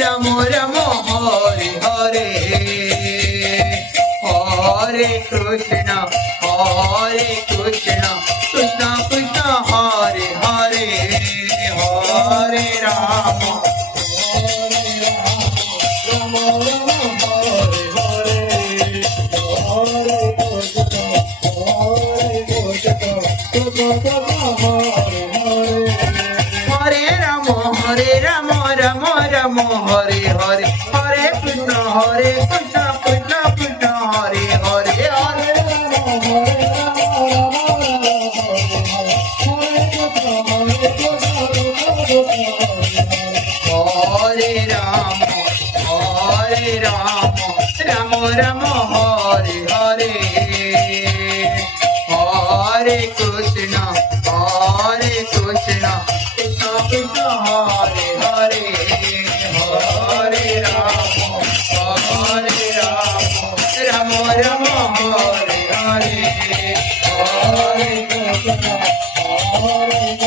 Ram Ram Hare Hare Hare Krishna Krishna Krishna Hare Hare Hare Ram Hare Ram Ram Ram Hare Hare Hare Krishna Krishna Krishna Hare Hare Hare Hare Ram Ram Ram Hare Hare Hare Krishna Krishna Krishna Hare Hare